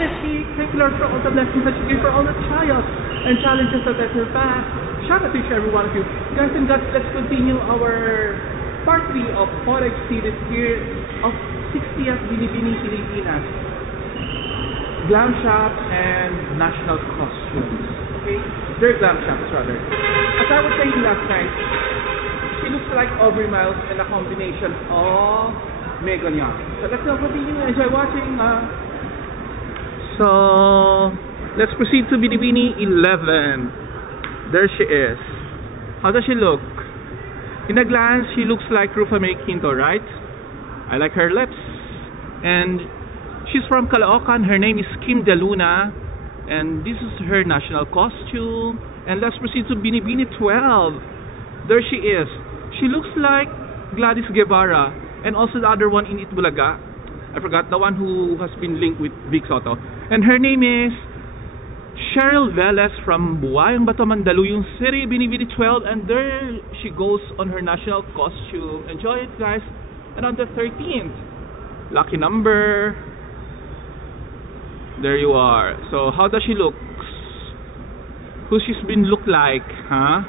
it be. Thank you, Lord, for all the blessings that you give for all the trials and challenges that are past. Shout out to each every one of you. Guys and guys, let's continue our part 3 of Forex series here of 60th Binibini Pilipinas. Glam shop and national costumes. Okay? They're glam shops rather. As I was saying last night, she looks like Aubrey Miles and a combination of Megan Young. So let's now continue. Enjoy watching. So let's proceed to Binibini 11. There she is. How does she look? In a glance, she looks like Rufa May Quinto, right? I like her lips. And she's from Caloocan. Her name is Kim De Luna. And this is her national costume. And let's proceed to Binibini 12. There she is. She looks like Gladys Guevara. And also the other one in Itbulaga. I forgot, the one who has been linked with Vic Soto. And her name is Cheryl Velez from Buayong Bato, Mandaluyong City, Binibini 12. And there she goes on her national costume. Enjoy it, guys. And on the 13th, lucky number. There you are. So how does she look? Who she's been look like, huh?